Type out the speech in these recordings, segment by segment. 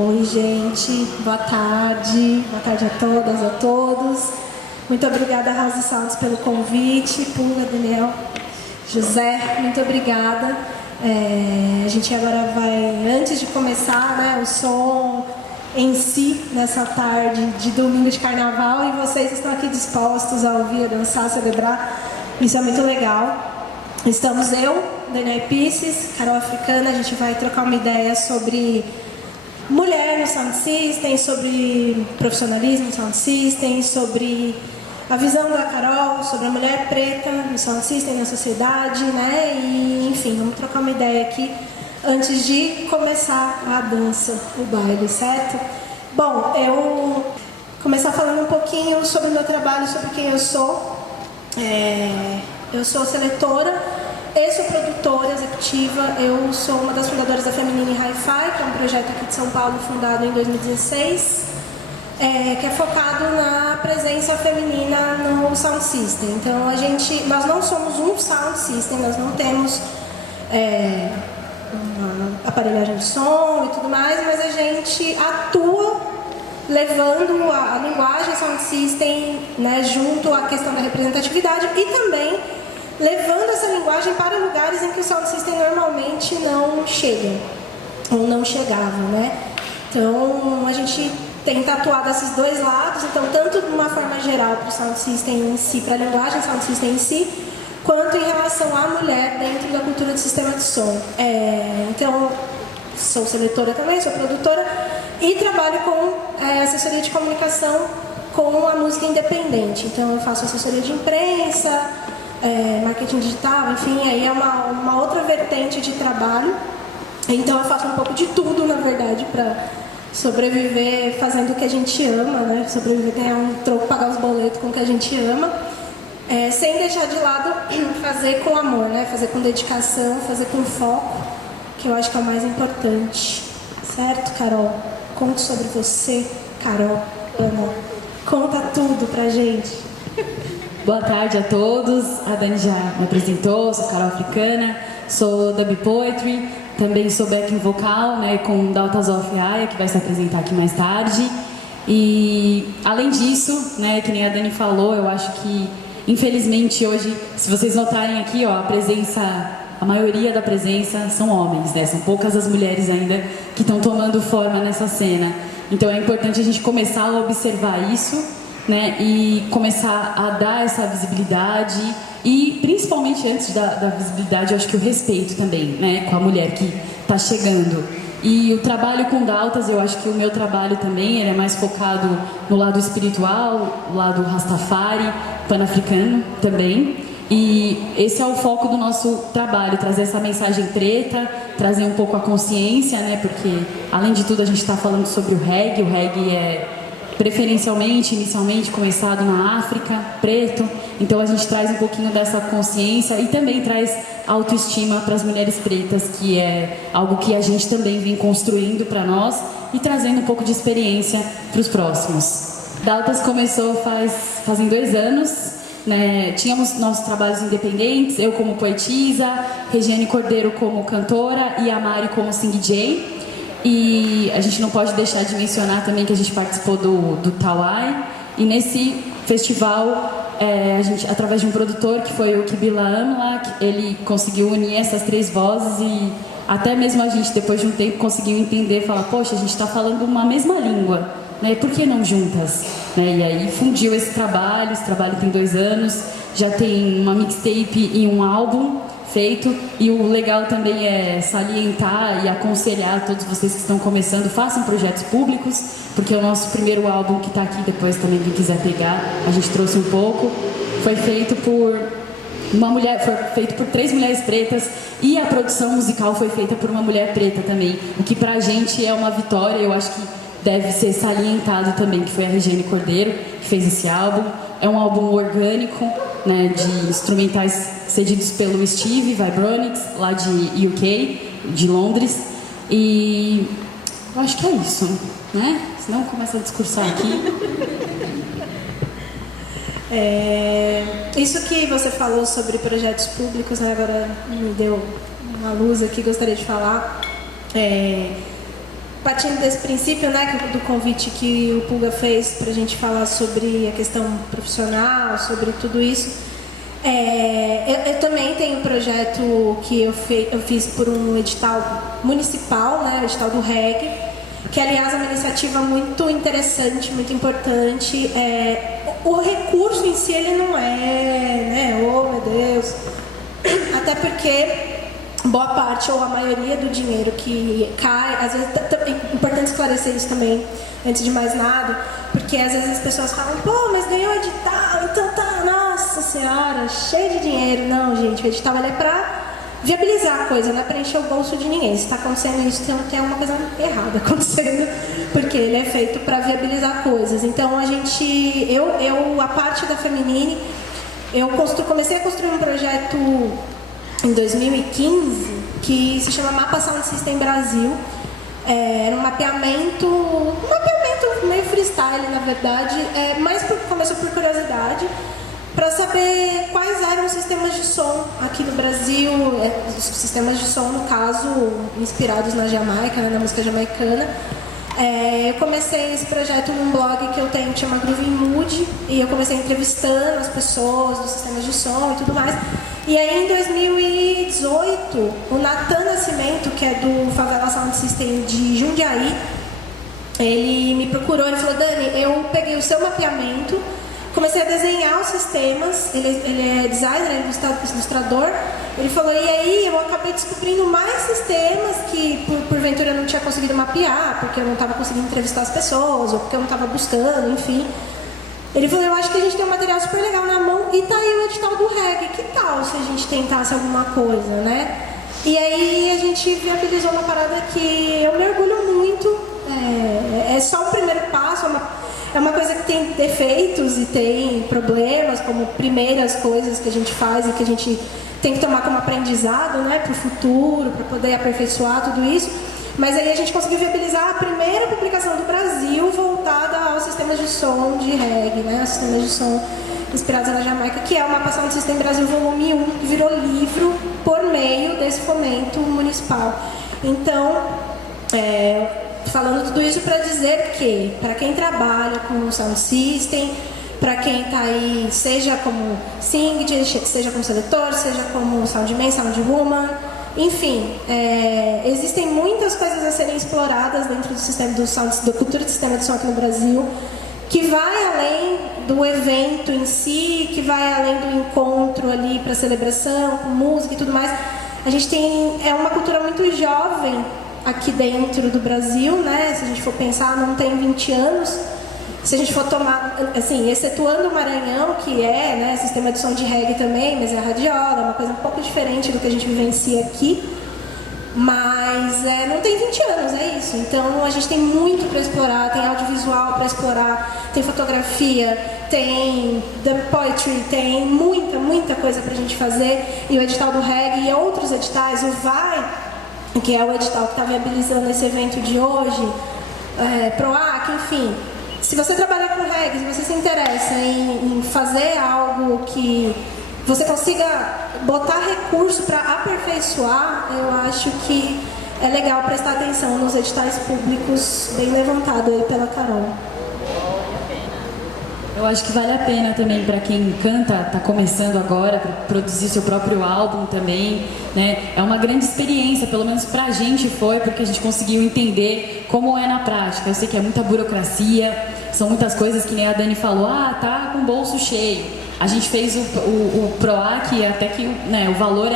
Oi, gente. Boa tarde. Boa tarde a todas, a todos. Muito obrigada, House Sounds, pelo convite. Pula, Daniel, José, muito obrigada. A gente agora vai, antes de começar, né, o som em si, nessa tarde de domingo de carnaval, e vocês estão aqui dispostos a ouvir, a dançar, a celebrar. Isso é muito legal. Estamos eu, Daniel Pisces, Carol Africana. A gente vai trocar uma ideia sobre mulher no Sound System, sobre profissionalismo no Sound System, sobre a visão da Carol, sobre a mulher preta no Sound System, na sociedade, né? E, enfim, vamos trocar uma ideia aqui antes de começar a dança, o baile, certo? Bom, eu vou começar falando um pouquinho sobre o meu trabalho, sobre quem eu sou. Eu sou seletora e sou produtora executiva. Eu sou uma das fundadoras da Feminine Hi-Fi, que é um projeto aqui de São Paulo fundado em 2016, que é focado na presença feminina no Sound System. Então, nós não somos um Sound System, nós não temos uma aparelhagem de som e tudo mais, mas a gente atua levando a linguagem Sound System, né, junto à questão da representatividade, e também levando essa linguagem para lugares em que o Sound System normalmente não chega, ou não chegava, né? Então, a gente tenta atuar desses dois lados, então, tanto de uma forma geral para o Sound System em si, para a linguagem Sound System em si, quanto em relação à mulher dentro da cultura do sistema de som. Então, sou seletora também, sou produtora, e trabalho com assessoria de comunicação com a música independente. Então, eu faço assessoria de imprensa, marketing digital, enfim, aí é uma outra vertente de trabalho. Então, eu faço um pouco de tudo, na verdade, para sobreviver fazendo o que a gente ama, né? Sobreviver, ganhar um troco, pagar os boletos com o que a gente ama, sem deixar de lado fazer com amor, né? Fazer com dedicação, fazer com foco, que eu acho que é o mais importante. Certo, Carol? Conte sobre você, Carol, Ana. Conta tudo pra gente. Boa tarde a todos. A Dani já me apresentou, sou Carol Africana, sou da B-Poetry, também sou backing vocal, né, com Daughters of Aya, que vai se apresentar aqui mais tarde. E, além disso, né, que nem a Dani falou, eu acho que, infelizmente, hoje, se vocês notarem aqui, ó, a maioria da presença são homens, né? São poucas as mulheres ainda que estão tomando forma nessa cena. Então é importante a gente começar a observar isso, né? E começar a dar essa visibilidade e, principalmente antes da visibilidade, eu acho que o respeito também, né? Com a mulher que está chegando. E o trabalho com Daughters, eu acho que o meu trabalho também ele é mais focado no lado espiritual, no lado Rastafari, pan-africano também. E esse é o foco do nosso trabalho, trazer essa mensagem preta, trazer um pouco a consciência, né? Porque, além de tudo, a gente está falando sobre o reggae. O reggae é preferencialmente, inicialmente, começado na África, preto. Então, a gente traz um pouquinho dessa consciência e também traz autoestima para as mulheres pretas, que é algo que a gente também vem construindo para nós e trazendo um pouco de experiência para os próximos. Daughters começou fazem 2 anos. Né? Tínhamos nossos trabalhos independentes, eu como poetisa, Regiane Cordeiro como cantora e a Mari como sing-jay. E a gente não pode deixar de mencionar também que a gente participou do Tawai. E nesse festival, a gente, através de um produtor que foi o Kibila Amlak, ele conseguiu unir essas 3 vozes e até mesmo a gente, depois de um tempo, conseguiu entender, falar, poxa, a gente está falando uma mesma língua. Né? Por que não juntas? Né? E aí fundiu esse trabalho tem 2 anos, já tem uma mixtape e um álbum feito, e o legal também é salientar e aconselhar todos vocês que estão começando, façam projetos públicos, porque o nosso primeiro álbum que está aqui, depois também quem quiser pegar, a gente trouxe um pouco, foi feito por uma mulher, foi feito por 3 mulheres pretas, e a produção musical foi feita por uma mulher preta também, o que pra gente é uma vitória. Eu acho que deve ser salientado também, que foi a Regiane Cordeiro que fez esse álbum. É um álbum orgânico, né, de instrumentais cedidos pelo Steve Vibronics, lá de UK, de Londres. E eu acho que é isso, né? Senão começa a discursar aqui. Isso que você falou sobre projetos públicos, né, agora me deu uma luz aqui, gostaria de falar. partindo desse princípio, né, do convite que o Pulga fez para a gente falar sobre a questão profissional, sobre tudo isso, eu também tenho um projeto que eu fiz por um edital municipal, né, o edital do REG, que aliás é uma iniciativa muito interessante, muito importante. O recurso em si ele não né, oh meu Deus, até porque boa parte ou a maioria do dinheiro que cai, às vezes é importante esclarecer isso também, antes de mais nada, porque às vezes as pessoas falam, pô, mas ganhou edital, então tá, nossa senhora, cheio de dinheiro. Não, gente, o edital ele é pra viabilizar a coisa, não é pra encher o bolso de ninguém. Se está acontecendo isso, tem alguma coisa errada acontecendo, porque ele é feito para viabilizar coisas. Então a parte da Feminine, comecei a construir um projeto em 2015 que se chama Mapa Sound System Brasil. Era um mapeamento meio freestyle, na verdade, mas começou por curiosidade, para saber quais eram os sistemas de som aqui no Brasil, os sistemas de som, no caso, inspirados na Jamaica, né, na música jamaicana. Eu comecei esse projeto num blog que eu tenho, que chama Grooving Mood, e eu comecei entrevistando as pessoas dos sistemas de som e tudo mais. E aí, em 2018, o Natan Nascimento, que é do Favela Sound System de Jundiaí, ele me procurou, ele falou, Dani, eu peguei o seu mapeamento, comecei a desenhar os sistemas, ele é designer, ele é ilustrador. Ele falou, e aí eu acabei descobrindo mais sistemas que porventura eu não tinha conseguido mapear, porque eu não estava conseguindo entrevistar as pessoas, ou porque eu não estava buscando, enfim. Ele falou, eu acho que a gente tem um material super legal na mão e tá aí o edital do REG, que tal se a gente tentasse alguma coisa, né? E aí a gente viabilizou uma parada que eu me orgulho muito, é só o primeiro passo, é uma coisa que tem defeitos e tem problemas, como primeiras coisas que a gente faz e que a gente tem que tomar como aprendizado, né, para o futuro, para poder aperfeiçoar tudo isso. Mas aí a gente conseguiu viabilizar a primeira publicação do Brasil voltada aos sistemas de som de reggae, né, aos sistemas de som inspirados na Jamaica, que é o Mapa Sound System Brasil Volume 1, que virou livro por meio desse fomento municipal. Então, falando tudo isso para dizer que, para quem trabalha com sound system, para quem está aí, seja como singed, seja como seletor, seja como soundman, soundwoman, enfim, existem muitas coisas a serem exploradas dentro do sistema da cultura do sistema de som aqui no Brasil, que vai além do evento em si, que vai além do encontro ali para celebração, com música e tudo mais. A gente tem uma cultura muito jovem aqui dentro do Brasil, né? Se a gente for pensar, não tem 20 anos. Se a gente for tomar, assim, excetuando o Maranhão, que né, sistema de som de reggae também, mas é a radiola, é uma coisa um pouco diferente do que a gente vivencia aqui. Mas não tem 20 anos, é isso. Então a gente tem muito para explorar, tem audiovisual para explorar, tem fotografia, tem dub poetry, tem muita coisa para a gente fazer. E o edital do reggae e outros editais, o VAI, que é o edital que está viabilizando esse evento de hoje, PROAC, enfim. Se você trabalha com reggae, se você se interessa em fazer algo que você consiga botar recurso para aperfeiçoar, eu acho que é legal prestar atenção nos editais públicos, bem levantado aí pela Carol. Eu acho que vale a pena também para quem canta, está começando agora, para produzir seu próprio álbum também, né? É uma grande experiência, pelo menos para a gente foi, porque a gente conseguiu entender como é na prática. Eu sei que é muita burocracia, são muitas coisas que nem a Dani falou, tá com o bolso cheio. A gente fez o PROAC, até que o valor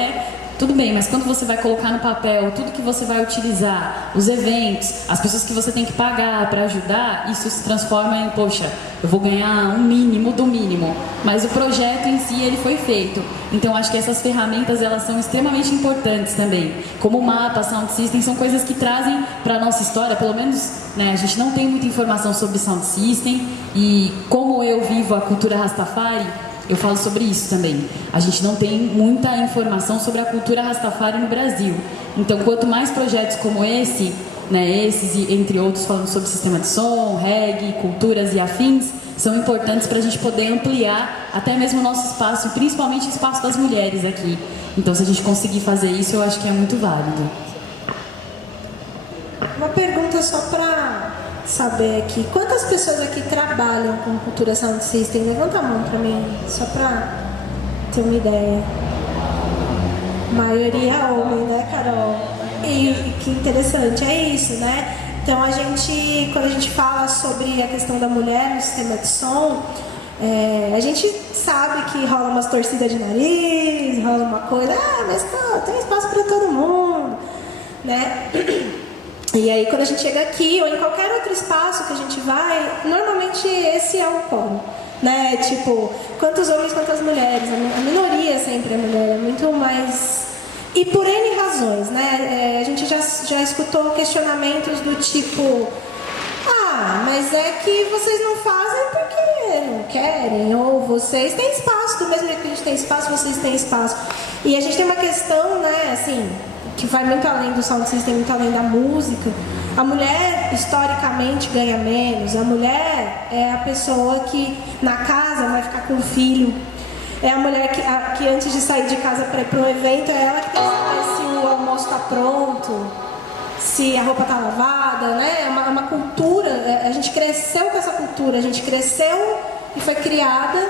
tudo bem, mas quando você vai colocar no papel tudo que você vai utilizar, os eventos, as pessoas que você tem que pagar para ajudar, isso se transforma em, poxa, eu vou ganhar um mínimo do mínimo. Mas o projeto em si, ele foi feito. Então, acho que essas ferramentas, elas são extremamente importantes também. Como o mapa, sound system, são coisas que trazem para a nossa história, pelo menos, né, a gente não tem muita informação sobre sound system, e como eu vivo a cultura Rastafari, eu falo sobre isso também. A gente não tem muita informação sobre a cultura Rastafari no Brasil. Então, quanto mais projetos como esse, né, esses e entre outros falando sobre sistema de som, reggae, culturas e afins, são importantes para a gente poder ampliar até mesmo o nosso espaço, e principalmente o espaço das mulheres aqui. Então, se a gente conseguir fazer isso, eu acho que é muito válido. Uma pergunta só para saber aqui, quantas pessoas aqui trabalham com cultura sound system? Levanta a mão para mim, só para ter uma ideia. Maioria homem, né, Carol? E que interessante, é isso, né? Então, quando a gente fala sobre a questão da mulher no sistema de som, a gente sabe que rola umas torcidas de nariz, rola uma coisa, mas tem espaço para todo mundo, né? E aí, quando a gente chega aqui, ou em qualquer outro espaço que a gente vai, normalmente esse é o ponto, né? Tipo, quantos homens, quantas mulheres? A minoria sempre é mulher, é muito mais... E por N razões, né? A gente já escutou questionamentos do tipo: mas é que vocês não fazem porque não querem, ou vocês têm espaço, do mesmo jeito que a gente tem espaço, vocês têm espaço. E a gente tem uma questão, né, assim, que vai muito além do sound system, muito além da música. A mulher, historicamente, ganha menos. A mulher é a pessoa que, na casa, vai ficar com o filho. É a mulher que antes de sair de casa para ir para um evento, é ela que tem que saber se o almoço está pronto, se a roupa está lavada, né? É uma cultura, a gente cresceu com essa cultura, a gente cresceu e foi criada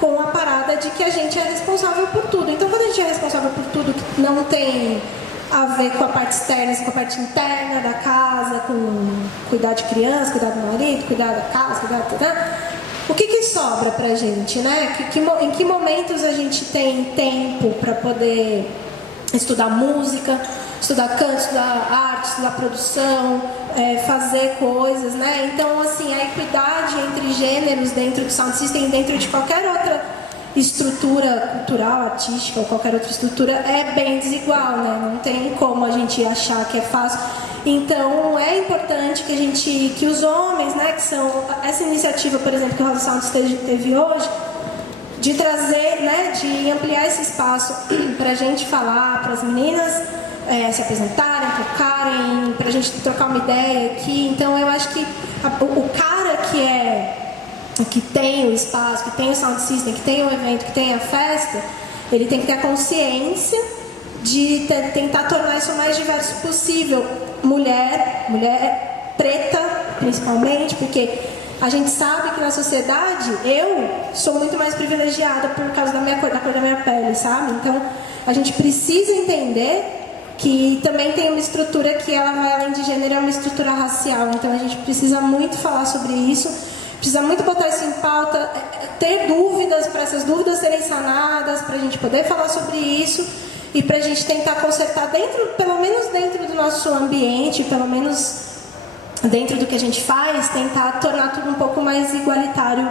com a parada de que a gente é responsável por tudo. Então, quando a gente é responsável por tudo que não tem a ver com a parte externa, com a parte interna da casa, com cuidar de criança, cuidar do marido, cuidar da casa, o que sobra pra gente, né? Em que momentos a gente tem tempo para poder estudar música, estudar canto, estudar arte, estudar produção, fazer coisas, né? Então, assim, a equidade entre gêneros dentro do sound system, dentro de qualquer outra estrutura cultural, artística ou qualquer outra estrutura é bem desigual, né? Não tem como a gente achar que é fácil. Então, é importante que os homens, né, que são essa iniciativa, por exemplo, que o House Sound teve hoje, de trazer, né, de ampliar esse espaço para a gente falar, para as meninas se apresentarem, tocarem, para a gente trocar uma ideia aqui. Então, eu acho que o cara que tem o espaço, que tem o sound system, que tem o evento, que tem a festa, ele tem que ter a consciência de tentar tornar isso o mais diverso possível. Mulher preta, principalmente, porque a gente sabe que na sociedade eu sou muito mais privilegiada por causa da cor da minha pele, sabe? Então, a gente precisa entender que também tem uma estrutura que ela vai além de gênero, é uma estrutura racial. Então, a gente precisa muito falar sobre isso, precisa muito botar isso em pauta, ter dúvidas, para essas dúvidas serem sanadas, para a gente poder falar sobre isso e para a gente tentar consertar pelo menos dentro do nosso ambiente, pelo menos dentro do que a gente faz, tentar tornar tudo um pouco mais igualitário,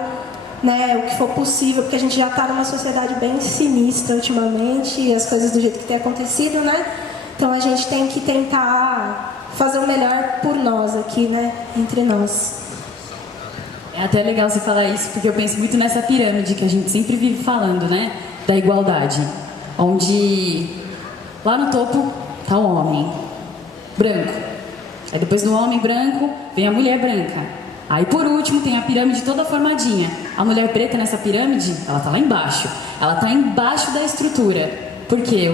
né, o que for possível, porque a gente já está numa sociedade bem sinistra ultimamente, e as coisas do jeito que tem acontecido, né? Então a gente tem que tentar fazer o melhor por nós aqui, né, entre nós. É até legal você falar isso, porque eu penso muito nessa pirâmide que a gente sempre vive falando, né, da igualdade, onde lá no topo está o homem branco, aí depois do homem branco vem a mulher branca, aí por último tem a pirâmide toda formadinha. A mulher preta nessa pirâmide, ela está lá embaixo, ela está embaixo da estrutura. Por quê?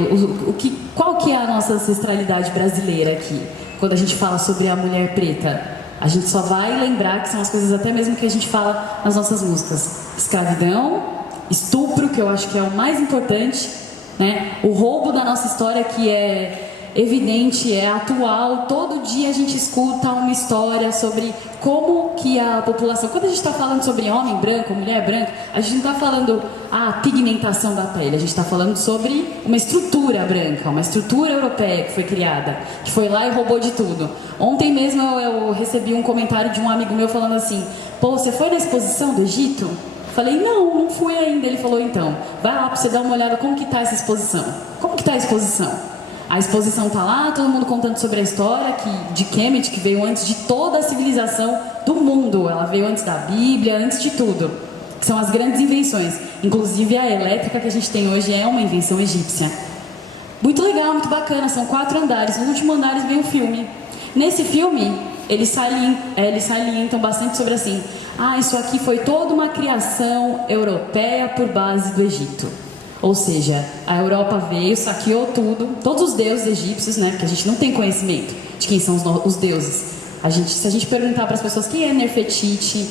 Qual que é a nossa ancestralidade brasileira aqui? Quando a gente fala sobre a mulher preta, a gente só vai lembrar que são as coisas até mesmo que a gente fala nas nossas músicas: escravidão, estupro, que eu acho que é o mais importante, né? O roubo da nossa história, que é evidente, é atual. Todo dia a gente escuta uma história sobre como que a população... Quando a gente está falando sobre homem branco, mulher branca, a gente não está falando a pigmentação da pele, a gente está falando sobre uma estrutura branca, uma estrutura europeia que foi criada, que foi lá e roubou de tudo. Ontem mesmo eu recebi um comentário de um amigo meu falando assim: pô, você foi na exposição do Egito? Falei, não fui ainda. Ele falou, então, vai lá para você dar uma olhada como que tá essa exposição. Como que tá a exposição? A exposição tá lá, todo mundo contando sobre a história de Kemet, que veio antes de toda a civilização do mundo. Ela veio antes da Bíblia, antes de tudo. Que são as grandes invenções. Inclusive a elétrica que a gente tem hoje é uma invenção egípcia. Muito legal, muito bacana, são 4 andares. No último andar vem um filme. Nesse filme, eles salientam bastante sobre assim: isso aqui foi toda uma criação europeia por base do Egito. Ou seja, a Europa veio, saqueou tudo, todos os deuses egípcios, né? Porque a gente não tem conhecimento de quem são os deuses. Se a gente perguntar para as pessoas quem é Nefertiti,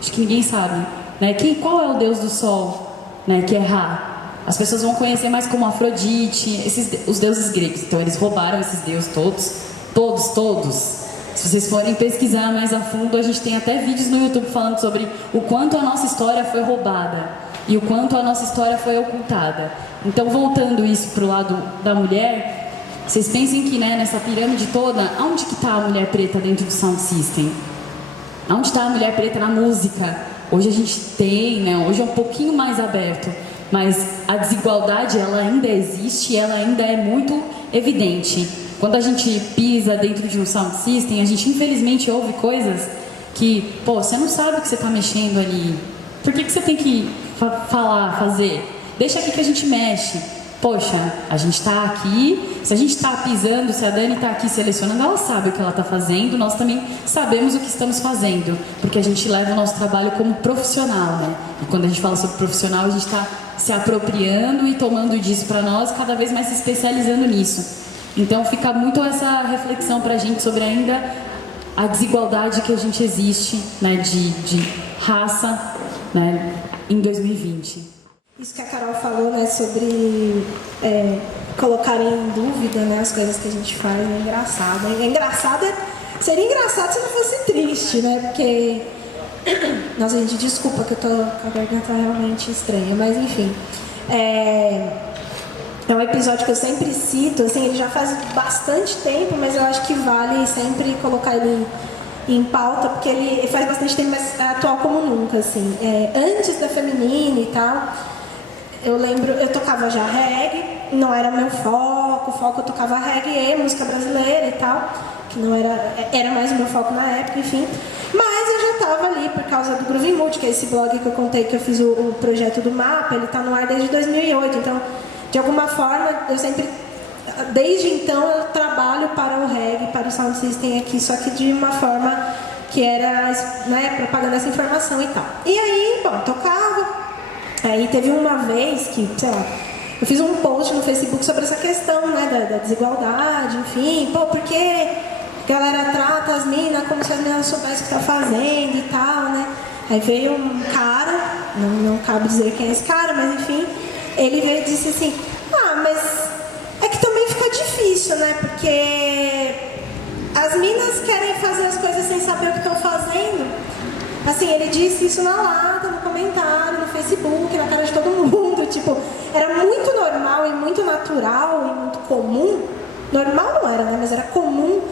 acho que ninguém sabe, né? Qual é o deus do sol, né? Que é Ra. As pessoas vão conhecer mais como Afrodite, os deuses gregos. Então eles roubaram esses deuses todos. Se vocês forem pesquisar mais a fundo, a gente tem até vídeos no YouTube falando sobre o quanto a nossa história foi roubada e o quanto a nossa história foi ocultada. Então, voltando isso para o lado da mulher, vocês pensem que, né, nessa pirâmide toda, aonde que está a mulher preta dentro do sound system? Aonde está a mulher preta na música? Hoje a gente tem, né, hoje é um pouquinho mais aberto, mas a desigualdade, ela ainda existe e ela ainda é muito evidente. Quando a gente pisa dentro de um sound system, a gente infelizmente ouve coisas que, pô, você não sabe o que você está mexendo ali. Por que você tem que fazer? Deixa aqui que a gente mexe. Poxa, a gente está aqui, se a gente está pisando, se a Dani está aqui selecionando, ela sabe o que ela está fazendo, nós também sabemos o que estamos fazendo, porque a gente leva o nosso trabalho como profissional, né? E quando a gente fala sobre profissional, a gente está se apropriando e tomando disso para nós, cada vez mais se especializando nisso. Então fica muito essa reflexão para a gente sobre ainda a desigualdade que a gente existe, né, de raça, né, em 2020. Isso que a Carol falou, né, sobre colocar em dúvida, né, as coisas que a gente faz, é engraçado. Seria engraçado se não fosse triste, né, porque... Nossa, gente, desculpa que eu tô com a garganta realmente estranha, mas enfim. É um episódio que eu sempre cito, assim, ele já faz bastante tempo, mas eu acho que vale sempre colocar ele em pauta, porque ele faz bastante tempo, mas é atual como nunca, assim. Antes da Feminine e tal, eu lembro, eu tocava já reggae, não era meu foco, eu tocava reggae, música brasileira e tal, que não era mais o meu foco na época, enfim. Mas eu já estava ali por causa do Groovy Mood, que é esse blog que eu contei que eu fiz o projeto do mapa, ele está no ar desde 2008, então... De alguma forma, eu sempre, desde então, eu trabalho para o reggae, para o sound system aqui, só que de uma forma que era, né, propagando essa informação e tal. E aí, bom, tocava. Aí teve uma vez que, sei lá, eu fiz um post no Facebook sobre essa questão, né, da desigualdade, enfim, pô, porque a galera trata as minas como se as minas soubessem o que tá fazendo e tal, né. Aí veio um cara, não cabe dizer quem é esse cara, mas enfim... Ele veio e disse assim, mas é que também fica difícil, né? Porque as minas querem fazer as coisas sem saber o que estão fazendo. Assim, ele disse isso na lata, no comentário, no Facebook, na cara de todo mundo. Tipo, era muito normal e muito natural e muito comum. Normal não era, né? Mas era comum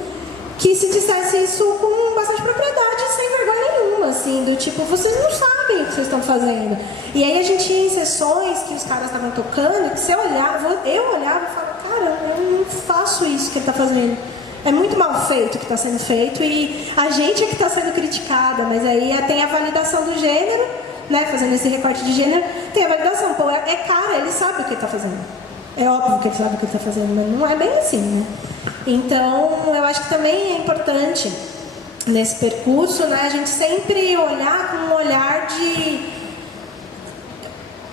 que se dissesse isso com bastante propriedade, sem vergonha nenhuma, assim, do tipo, vocês não sabem o que vocês estão fazendo. E aí a gente ia em sessões que os caras estavam tocando, que eu olhava e falava, cara, eu não faço isso que ele está fazendo. É muito mal feito o que está sendo feito e a gente é que está sendo criticada, mas aí tem a validação do gênero, né, fazendo esse recorte de gênero, tem a validação, pô, cara, ele sabe o que ele está fazendo. É óbvio que ele sabe o que ele está fazendo, mas não é bem assim, né? Então, eu acho que também é importante, nesse percurso, né, a gente sempre olhar com um olhar de...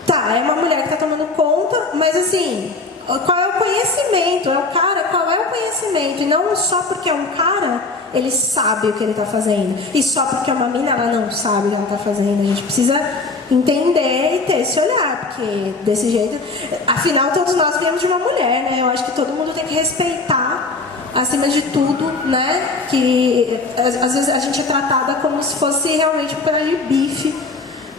Tá, é uma mulher que está tomando conta, mas assim, qual é o conhecimento? É o cara, qual é o conhecimento? E não só porque é um cara, ele sabe o que ele está fazendo. E só porque é uma mina, ela não sabe o que ela está fazendo. A gente precisa entender e ter esse olhar, porque desse jeito... Afinal, todos nós viemos de uma mulher, né? Eu acho que todo mundo tem que respeitar, acima de tudo, né? Que às vezes a gente é tratada como se fosse realmente um pedaço de bife,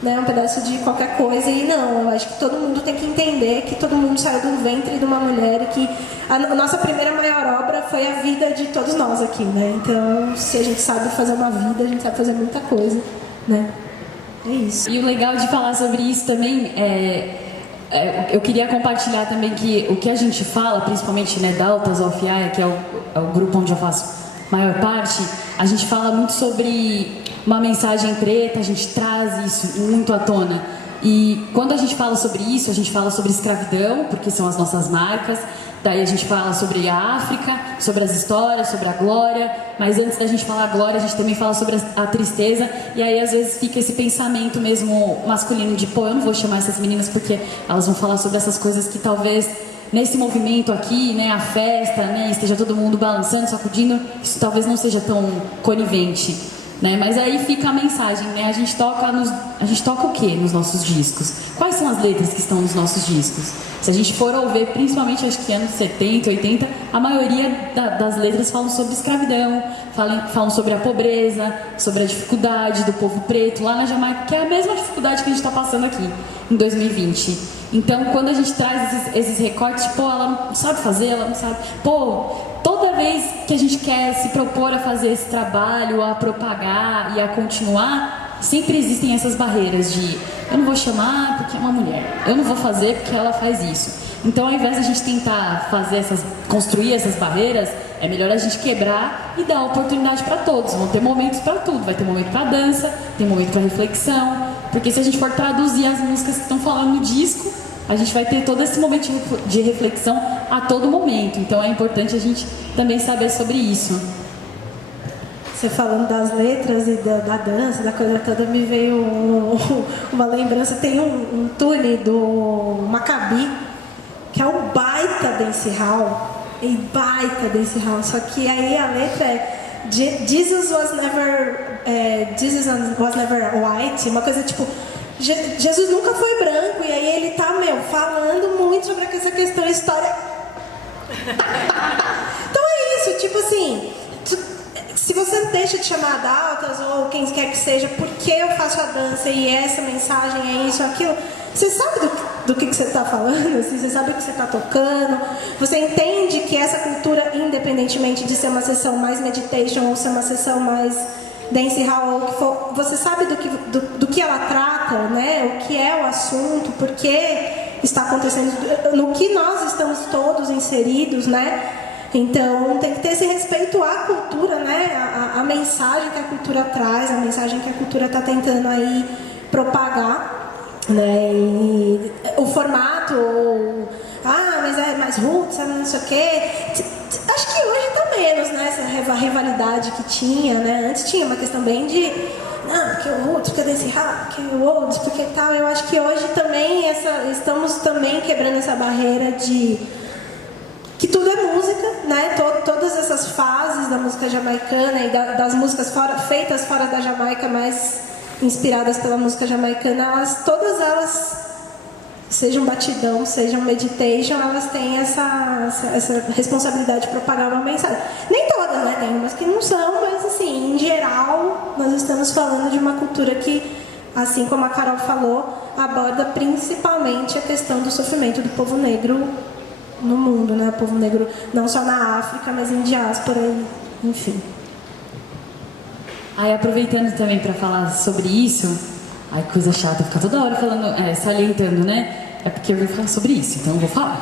né? Um pedaço de qualquer coisa. E não, eu acho que todo mundo tem que entender que todo mundo saiu do ventre de uma mulher e que a nossa primeira maior obra foi a vida de todos nós aqui, né? Então, se a gente sabe fazer uma vida, a gente sabe fazer muita coisa, né? É isso. E o legal de falar sobre isso também eu queria compartilhar também que o que a gente fala, principalmente, né, da Altas of Aya, que é o grupo onde eu faço maior parte, a gente fala muito sobre uma mensagem preta, a gente traz isso muito à tona. E quando a gente fala sobre isso, a gente fala sobre escravidão, porque são as nossas marcas. Daí a gente fala sobre a África, sobre as histórias, sobre a glória. Mas antes da gente falar a glória, a gente também fala sobre a tristeza. E aí às vezes fica esse pensamento mesmo masculino de, pô, eu não vou chamar essas meninas porque elas vão falar sobre essas coisas que talvez nesse movimento aqui, né, a festa, né, esteja todo mundo balançando, sacudindo, isso talvez não seja tão conivente, né? Mas aí fica a mensagem, né? A gente toca o que nos nossos discos? Quais são as letras que estão nos nossos discos? Se a gente for ouvir, principalmente acho que anos 70, 80, a maioria das letras falam sobre escravidão, falam sobre a pobreza, sobre a dificuldade do povo preto lá na Jamaica, que é a mesma dificuldade que a gente está passando aqui em 2020. Então, quando a gente traz esses recortes, pô, ela não sabe fazer, ela não sabe... Pô, toda vez que a gente quer se propor a fazer esse trabalho, a propagar e a continuar, sempre existem essas barreiras de eu não vou chamar porque é uma mulher, eu não vou fazer porque ela faz isso. Então, ao invés de a gente tentar construir essas barreiras, é melhor a gente quebrar e dar oportunidade para todos. Vão ter momentos para tudo, vai ter momento para dança, tem momento para reflexão, porque se a gente for traduzir as músicas que estão falando no disco, a gente vai ter todo esse momento de reflexão a todo momento. Então é importante a gente também saber sobre isso. Você falando das letras e da dança, da coisa toda, me veio uma lembrança. Tem um tune do Maccabi, que é um baita dancehall. Só que aí a letra é Jesus was never white, uma coisa tipo... Jesus nunca foi branco, e aí ele tá, falando muito sobre essa questão história. Então é isso, tipo assim, se você deixa de chamar Adaltas ou quem quer que seja, porque eu faço a dança e essa mensagem é isso, aquilo, você sabe do que você está falando, assim, você sabe o que você está tocando, você entende que essa cultura, independentemente de ser uma sessão mais meditation ou ser uma sessão mais dancehall ou o que for, você sabe do que ela trata, né? O que é o assunto, por que está acontecendo, no que nós estamos todos inseridos, né? Então tem que ter esse respeito à cultura, né? A mensagem que a cultura traz, a mensagem que a cultura está tentando aí propagar, né? E o formato, mas é mais roots, não sei o quê. Acho que hoje está menos, né? Essa rivalidade que tinha, né? Antes tinha uma questão bem de porque o roots, porque desse rap, porque o old, porque tal. Eu acho que hoje também estamos também quebrando essa barreira de que tudo é música, né? Todas essas fases da música jamaicana e das músicas feitas fora da Jamaica, mais inspiradas pela música jamaicana, todas elas, sejam batidão, sejam meditation, elas têm essa responsabilidade de propagar uma mensagem. Nem todas, né? Tem umas que não são, mas assim, em geral, nós estamos falando de uma cultura que, assim como a Carol falou, aborda principalmente a questão do sofrimento do povo negro no mundo, né? O povo negro não só na África, mas em diáspora, enfim. Aí, aproveitando também para falar sobre isso, ai, coisa chata, ficar toda hora falando, salientando, né? É porque eu vou falar sobre isso, então eu vou falar.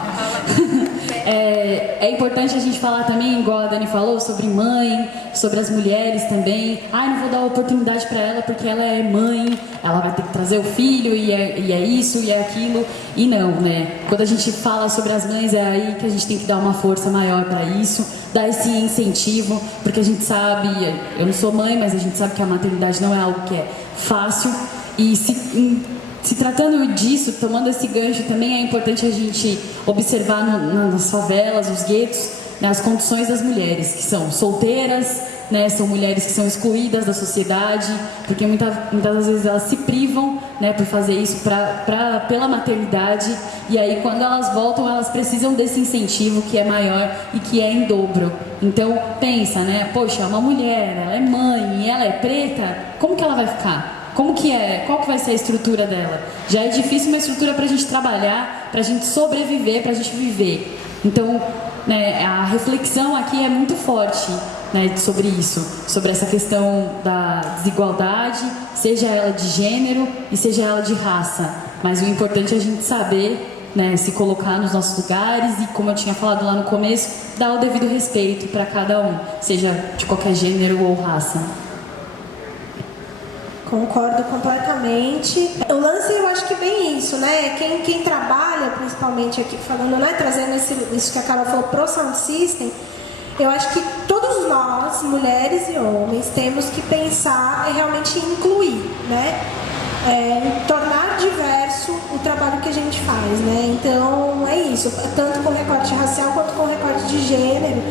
É importante a gente falar também, igual a Dani falou, sobre mãe, sobre as mulheres também. Não vou dar oportunidade para ela porque ela é mãe, ela vai ter que trazer o filho e é isso e é aquilo. E não, né? Quando a gente fala sobre as mães, é aí que a gente tem que dar uma força maior para isso, dar esse incentivo, porque a gente sabe, eu não sou mãe, mas a gente sabe que a maternidade não é algo que é fácil. E se tratando disso, tomando esse gancho, também é importante a gente observar nas favelas, os guetos, né, as condições das mulheres, que são solteiras, né, são mulheres que são excluídas da sociedade, porque muitas vezes elas se privam, né, por fazer isso pela maternidade, e aí quando elas voltam, elas precisam desse incentivo que é maior e que é em dobro. Então, pensa, né, poxa, uma mulher, ela é mãe e ela é preta, como que ela vai ficar? Como que é? Qual que vai ser a estrutura dela? Já é difícil uma estrutura para a gente trabalhar, para a gente sobreviver, para a gente viver. Então, né, a reflexão aqui é muito forte, né, sobre isso, sobre essa questão da desigualdade, seja ela de gênero e seja ela de raça. Mas o importante é a gente saber, né, se colocar nos nossos lugares e, como eu tinha falado lá no começo, dar o devido respeito para cada um, seja de qualquer gênero ou raça. Concordo completamente. O lance, eu acho que bem isso, né? Quem trabalha, principalmente aqui falando, né? Trazendo isso que a Carol falou pro Sound System, eu acho que todos nós, mulheres e homens, temos que pensar em realmente incluir, né? Tornar diverso o trabalho que a gente faz, né? Então é isso, tanto com recorte racial quanto com recorte de gênero,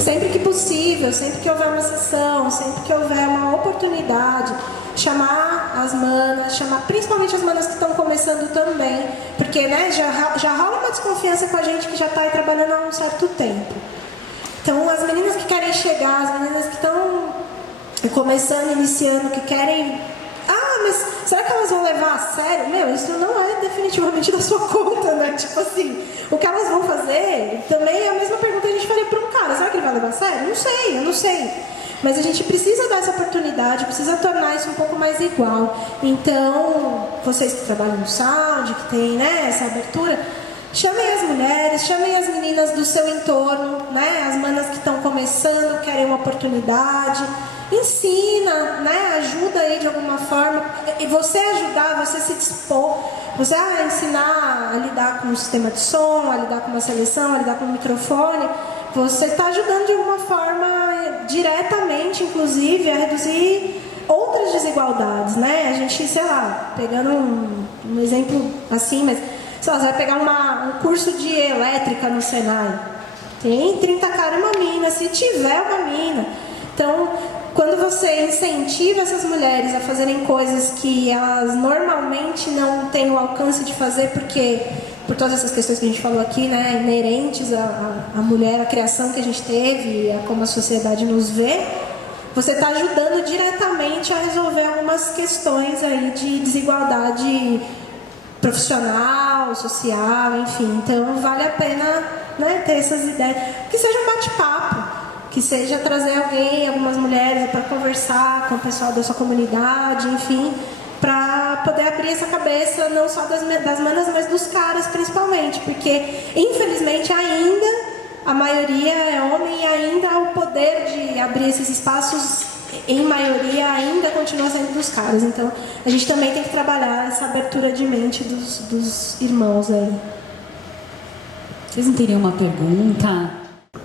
sempre que possível, sempre que houver uma sessão, sempre que houver uma oportunidade, chamar as manas, chamar principalmente as manas que estão começando também, porque, né, já rola uma desconfiança com a gente que já está aí trabalhando há um certo tempo. Então as meninas que querem chegar, as meninas que estão começando, iniciando, que querem... mas será que elas vão levar a sério? Meu, isso não é definitivamente da sua conta, né? Tipo assim, o que elas vão fazer também é a mesma pergunta que a gente faria para um cara. Será que ele vai levar a sério? Não sei, eu não sei. Mas a gente precisa dar essa oportunidade, precisa tornar isso um pouco mais igual. Então, vocês que trabalham no sound, que tem, né, essa abertura, chamem as mulheres, chamem as meninas do seu entorno, né? As manas que estão começando, querem uma oportunidade. Ensina, né? Ajuda aí de alguma forma. E você ajudar, você se dispor, você ensinar a lidar com o sistema de som, a lidar com uma seleção, a lidar com o microfone, você está ajudando de alguma forma, diretamente, inclusive, a reduzir outras desigualdades, né? A gente, sei lá, pegando um exemplo assim, mas sei lá, você vai pegar um curso de elétrica no Senai. Tem 30 caras e uma mina, se tiver uma mina. Então, quando você incentiva essas mulheres a fazerem coisas que elas normalmente não têm o alcance de fazer, porque por todas essas questões que a gente falou aqui, né, inerentes à mulher, à criação que a gente teve, a como a sociedade nos vê, você está ajudando diretamente a resolver algumas questões aí de desigualdade profissional, social, enfim. Então, vale a pena, né, ter essas ideias. Que seja um bate-papo. Que seja trazer alguém, algumas mulheres, para conversar com o pessoal da sua comunidade, enfim, para poder abrir essa cabeça, não só das manas, mas dos caras principalmente, porque, infelizmente, ainda a maioria é homem e ainda o poder de abrir esses espaços, em maioria, ainda continua sendo dos caras. Então, a gente também tem que trabalhar essa abertura de mente dos irmãos aí. Vocês não teriam uma pergunta?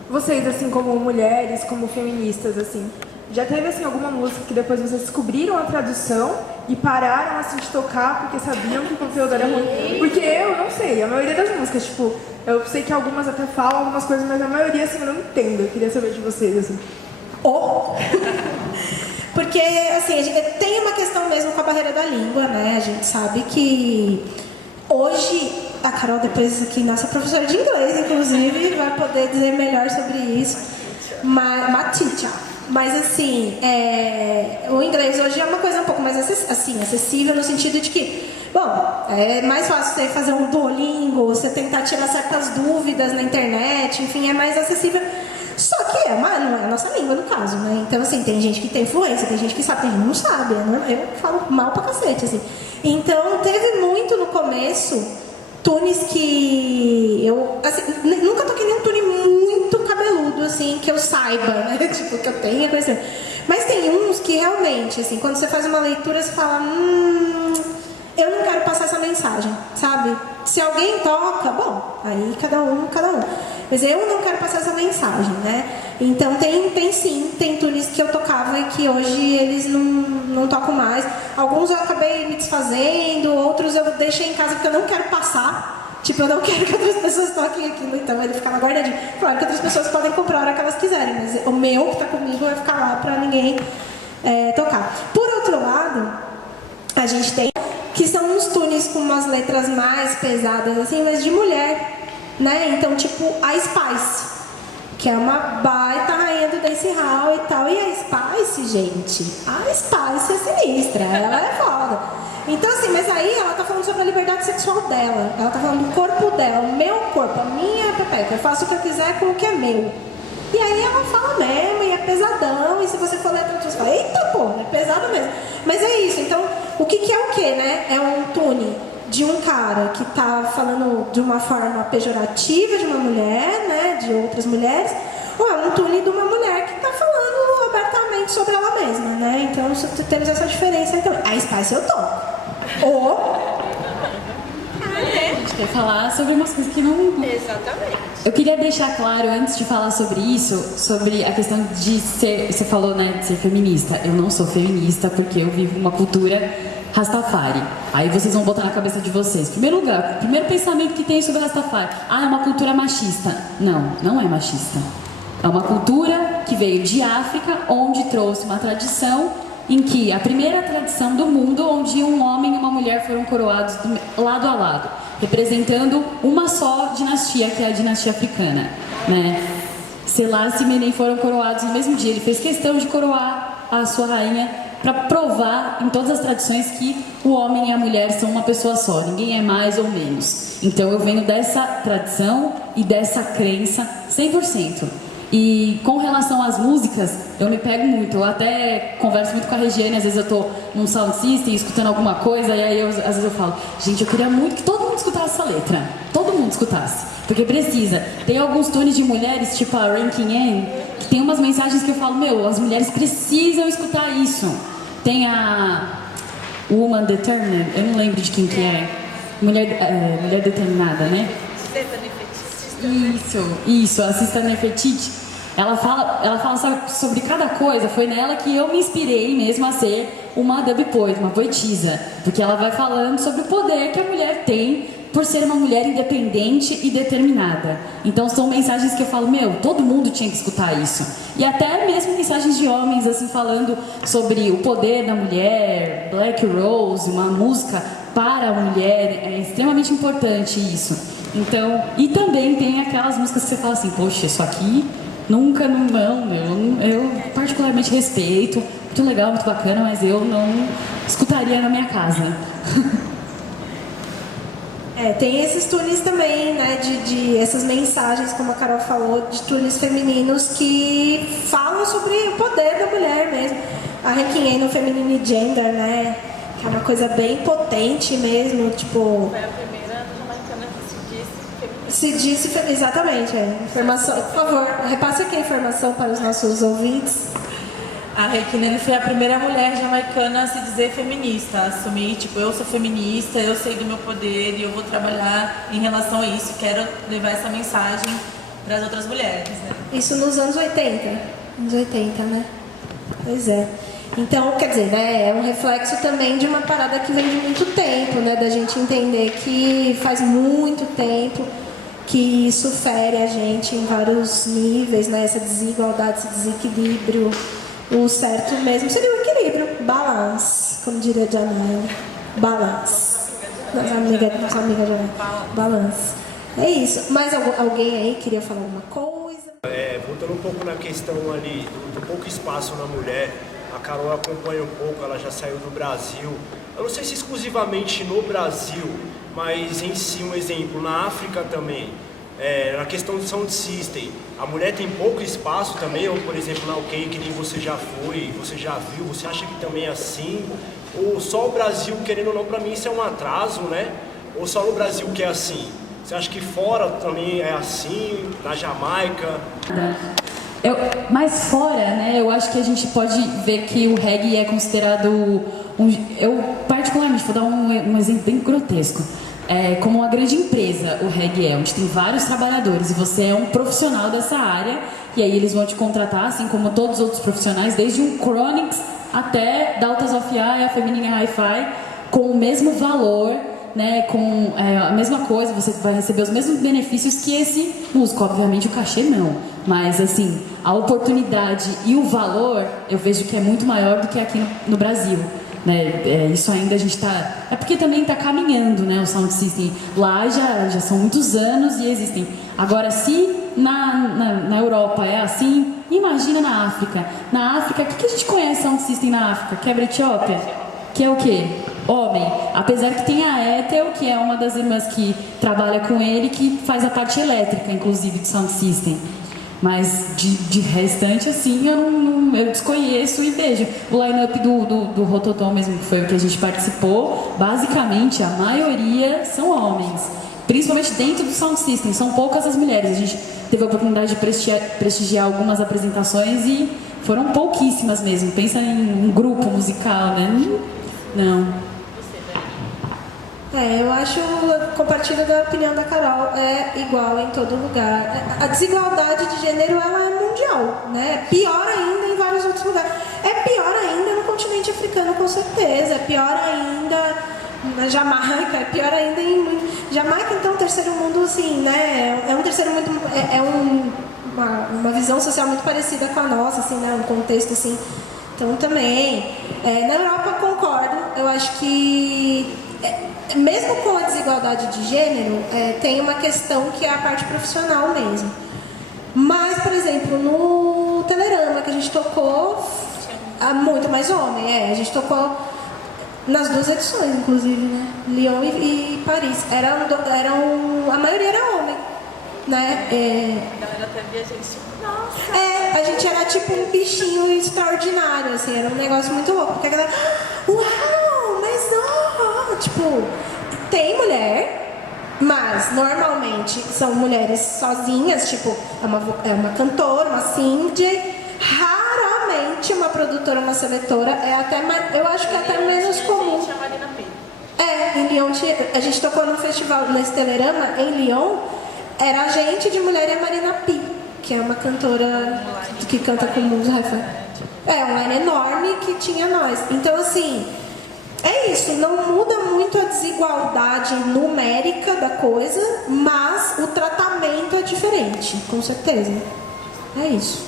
Vocês, assim, como mulheres, como feministas, assim, já teve, assim, alguma música que depois vocês descobriram a tradução e pararam, assim, de tocar porque sabiam que o conteúdo era ruim? Porque eu não sei, a maioria das músicas, tipo, eu sei que algumas até falam algumas coisas, mas a maioria, assim, eu não entendo. Eu queria saber de vocês, assim. Porque, assim, a gente tem uma questão mesmo com a barreira da língua, né? A gente sabe que hoje... A Carol depois aqui, nossa professora de inglês, inclusive, vai poder dizer melhor sobre isso. Maticha. Mas assim, o inglês hoje é uma coisa um pouco mais acessível no sentido de que, bom, é mais fácil você fazer um Duolingo, você tentar tirar certas dúvidas na internet, enfim, é mais acessível. Só que não é a nossa língua, no caso, né? Então, assim, tem gente que tem fluência, tem gente que sabe, tem gente que não sabe, né? Eu falo mal pra cacete, assim. Então, teve muito no começo... tunes que eu, assim, nunca toquei nenhum tune muito cabeludo, assim, que eu saiba, né? Tipo, que eu tenha conhecimento. Mas tem uns que realmente, assim, quando você faz uma leitura, você fala, eu não quero passar essa mensagem, sabe? Se alguém toca, bom, aí cada um. Mas eu não quero passar essa mensagem, né? Então tem tunes que eu tocava e que hoje eles não tocam mais. Alguns eu acabei me desfazendo, outros eu deixei em casa porque eu não quero passar. Tipo, eu não quero que outras pessoas toquem aquilo, então ele ficava guardadinho. Claro que outras pessoas podem comprar a hora que elas quiserem, mas o meu que tá comigo vai ficar lá pra ninguém tocar. Por outro lado, a gente tem que são uns tunes com umas letras mais pesadas, assim, mas de mulher, né? Então, tipo, a Spice, que é uma baita rainha do dance hall e tal. E a Spice, gente, a Spice é sinistra, ela é foda. Então, assim, mas aí ela tá falando sobre a liberdade sexual dela. Ela tá falando do corpo dela, o meu corpo, a minha pepeca. Eu faço o que eu quiser com o que é meu. E aí ela fala mesmo, e é pesadão. E se você for ler pra você fala, eita, pô, é pesado mesmo. Mas é isso, então, o que é o quê, né? É um tune de um cara que tá falando de uma forma pejorativa de uma mulher, né? De outras mulheres. Ou é um tune de uma mulher que tá falando abertamente sobre ela mesma, né? Então, temos essa diferença. Então, a Spice eu toco. A gente quer falar sobre umas coisas que não... Exatamente. Eu queria deixar claro, antes de falar sobre isso, sobre a questão de ser... Você falou, né, de ser feminista. Eu não sou feminista porque eu vivo uma cultura Rastafari. Aí vocês vão botar na cabeça de vocês. Primeiro lugar, o primeiro pensamento que tem sobre Rastafari. Ah, é uma cultura machista. Não, não é machista. É uma cultura que veio de África, onde trouxe uma tradição em que a primeira tradição do mundo, onde um homem e uma mulher foram coroados lado a lado, representando uma só dinastia, que é a dinastia africana, né? Selassie e Menem foram coroados no mesmo dia. Ele fez questão de coroar a sua rainha para provar em todas as tradições que o homem e a mulher são uma pessoa só, ninguém é mais ou menos. Então eu venho dessa tradição e dessa crença 100%. E com relação às músicas, eu me pego muito. Eu até converso muito com a Regiane, às vezes eu tô num sound system escutando alguma coisa, e aí às vezes eu falo, gente, eu queria muito que todo mundo escutasse essa letra. Todo mundo escutasse. Porque precisa. Tem alguns tunes de mulheres, tipo a Rankin Ann, que tem umas mensagens que eu falo, meu, as mulheres precisam escutar isso. Tem a Woman Determined, eu não lembro de quem que é. Mulher Determinada, né? Isso, a Sister Nefertiti. Ela fala sobre cada coisa. Foi nela que eu me inspirei mesmo a ser uma dub poet, uma poetisa. Porque ela vai falando sobre o poder que a mulher tem por ser uma mulher independente e determinada. Então são mensagens que eu falo, meu, todo mundo tinha que escutar isso. E até mesmo mensagens de homens, assim, falando sobre o poder da mulher, Black Rose, uma música para a mulher, é extremamente importante isso. Então, e também tem aquelas músicas que você fala assim, poxa, isso aqui nunca, não, eu particularmente respeito, muito legal, muito bacana, mas eu não escutaria na minha casa. Tem esses tunes também, né, de essas mensagens, como a Carol falou, de tunes femininos que falam sobre o poder da mulher mesmo. A Rankin Ann no Feminine Gender, né, que é uma coisa bem potente mesmo, tipo... Foi a primeira jamaicana que se disse feminista. Exatamente, informação. Por favor, repasse aqui a informação para os nossos ouvintes. A Rankin Ann foi a primeira mulher jamaicana a se dizer feminista, a assumir, tipo, eu sou feminista, eu sei do meu poder e eu vou trabalhar em relação a isso, quero levar essa mensagem para as outras mulheres, né? Isso nos anos 80, né? Pois é. Então, quer dizer, né, é um reflexo também de uma parada que vem de muito tempo, né, da gente entender que faz muito tempo que isso fere a gente em vários níveis, né, essa desigualdade, esse desequilíbrio. O certo mesmo seria o equilíbrio, balance, como diria a Janine, balance. Nossa amiga Janine, balance. É isso. Mais alguém aí queria falar alguma coisa? Voltando um pouco na questão ali do pouco espaço na mulher, a Carol acompanha um pouco, ela já saiu do Brasil. Eu não sei se exclusivamente no Brasil, mas em si um exemplo, na África também. Na questão do sound system, a mulher tem pouco espaço também, ou por exemplo na UK, que nem você já foi, você já viu, você acha que também é assim? Ou só o Brasil, querendo ou não, pra mim isso é um atraso, né? Ou só no Brasil que é assim? Você acha que fora também é assim, na Jamaica? Mas fora, né, eu acho que a gente pode ver que o reggae é considerado, eu particularmente, vou dar um exemplo bem grotesco. Como uma grande empresa, o reggae onde tem vários trabalhadores e você é um profissional dessa área, e aí eles vão te contratar, assim como todos os outros profissionais, desde um Chronix até Daughters of Yah, a Feminine Hi-Fi, com o mesmo valor, né, com a mesma coisa, você vai receber os mesmos benefícios que esse músico. Obviamente o cachê não, mas assim, a oportunidade e o valor eu vejo que é muito maior do que aqui no Brasil. Né? Isso ainda a gente está... É porque também está caminhando, né, o sound system. Lá já são muitos anos e existem. Agora, se na Europa é assim, imagina na África. Na África, o que a gente conhece sound system na África? Quebra Etiópia? Que é o quê? Homem. Apesar que tem a Ethel, que é uma das irmãs que trabalha com ele, que faz a parte elétrica, inclusive, do sound system. Mas de restante, assim, eu desconheço e vejo. O line-up do Rototom mesmo, que foi o que a gente participou, basicamente a maioria são homens. Principalmente dentro do sound system, são poucas as mulheres. A gente teve a oportunidade de prestigiar algumas apresentações e foram pouquíssimas mesmo. Pensa em um grupo musical, né? Não. Eu acho, compartilho da opinião da Carol, é igual em todo lugar. A desigualdade de gênero, ela é mundial, né? Pior ainda em vários outros outros lugares. É pior ainda no continente africano, com certeza. É pior ainda na Jamaica, é pior ainda em... Jamaica, então, terceiro mundo, assim, né? É um terceiro mundo... uma visão social muito parecida com a nossa, assim, né? Um contexto, assim. Então, também. Na Europa, concordo. Eu acho que... mesmo com a desigualdade de gênero, tem uma questão que é a parte profissional mesmo. Mas, por exemplo, no Telerama, que a gente tocou, há muito mais homem. A gente tocou nas 2 edições, inclusive, né? Lyon e Paris. A maioria era homem, né? A galera até via a gente, nossa! A gente era tipo um bichinho extraordinário, assim, era um negócio muito louco. Porque a galera, uau, mas ó, tipo, tem mulher, mas normalmente são mulheres sozinhas, tipo, é uma cantora, uma Cindy, raramente uma produtora, uma seletora, eu acho que é até menos comum. Em Lyon, a gente tocou no festival, nesse Telerama, em Lyon, era a gente de mulher e a Marina Pi, que é uma cantora que canta com música Hi-Fi. Um line enorme que tinha nós. Então, assim, é isso. Não muda muito a desigualdade numérica da coisa, mas o tratamento é diferente, com certeza. É isso.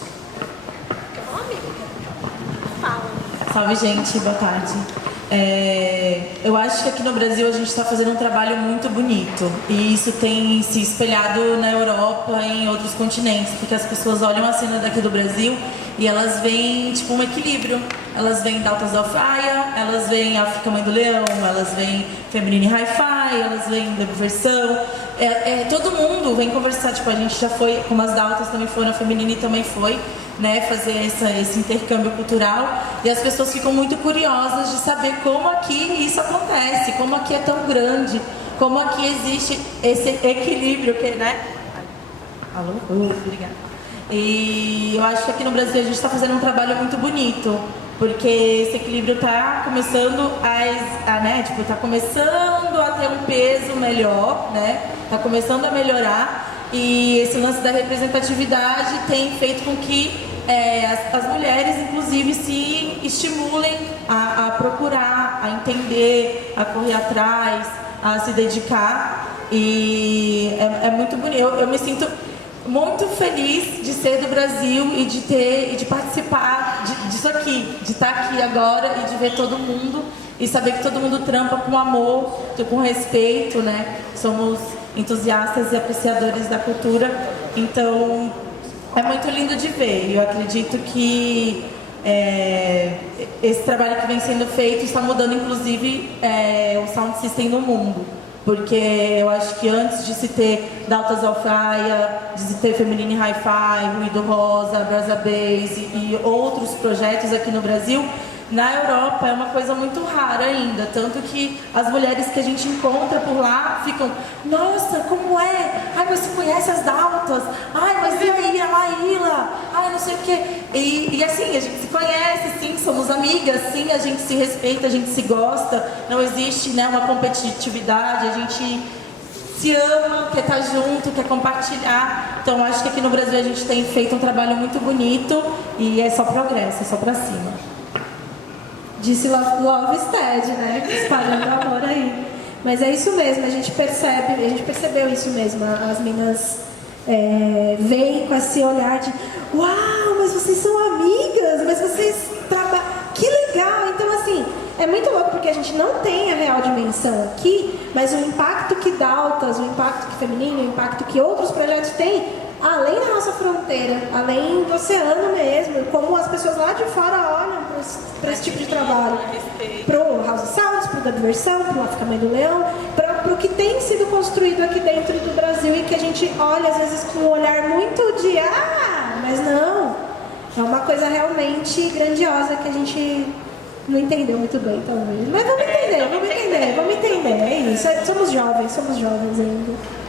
Salve, gente. Boa tarde. Eu acho que aqui no Brasil a gente está fazendo um trabalho muito bonito e isso tem se espelhado na Europa e em outros continentes, porque as pessoas olham a cena daqui do Brasil e elas veem tipo um equilíbrio. Elas veem Daughters of Aya, elas veem África Mãe do Leão, elas veem Feminine Hi-Fi, elas veem Dub Versão. Todo mundo vem conversar, tipo, a gente já foi, como as Daughters também foram, a Feminine também foi, né, fazer esse intercâmbio cultural e as pessoas ficam muito curiosas de saber como aqui isso acontece, como aqui é tão grande, como aqui existe esse equilíbrio, que, né? Alô? Obrigada. E eu acho que aqui no Brasil a gente está fazendo um trabalho muito bonito, porque esse equilíbrio está começando tá começando a ter um peso melhor, né? Está começando a melhorar. E esse lance da representatividade tem feito com que as mulheres, inclusive, se estimulem a procurar, a entender, a correr atrás, a se dedicar. E é muito bonito. Eu me sinto muito feliz de ser do Brasil e de participar disso aqui, de estar aqui agora e de ver todo mundo e saber que todo mundo trampa com amor, com respeito, né? Somos entusiastas e apreciadores da cultura, então é muito lindo de ver. Eu acredito que esse trabalho que vem sendo feito está mudando inclusive o sound system no mundo, porque eu acho que antes de se ter Daughters of Aya, de se ter Feminine Hi-Fi, Ruído Rosa, Brasa Bass e outros projetos aqui no Brasil, na Europa é uma coisa muito rara ainda, tanto que as mulheres que a gente encontra por lá ficam, nossa, como é? Ai, mas você conhece as Daughters? Ai, mas e aí, a Laíla? Ai, não sei o quê. E assim, a gente se conhece, sim, somos amigas, sim, a gente se respeita, a gente se gosta, não existe, né, uma competitividade, a gente se ama, quer estar junto, quer compartilhar. Então acho que aqui no Brasil a gente tem feito um trabalho muito bonito e é só progresso, é só pra cima. Disse Love Stead, né? Espalhando amor aí. Mas é isso mesmo, a gente percebeu isso mesmo. As meninas veem com esse olhar de uau, mas vocês são amigas, mas vocês trabalham. Que legal! Então, assim, é muito louco porque a gente não tem a real dimensão aqui, mas o impacto que Daughters, o impacto que Feminine, o impacto que outros projetos têm, além da nossa fronteira, além do oceano mesmo, como as pessoas lá de fora olham para esse tipo de trabalho. Para o House Sounds, para o da Diversão, para o África Mãe do Leão, para o que tem sido construído aqui dentro do Brasil e que a gente olha às vezes com um olhar muito de mas não, é uma coisa realmente grandiosa que a gente não entendeu muito bem, talvez. Mas vamos entender, é isso. Somos jovens ainda.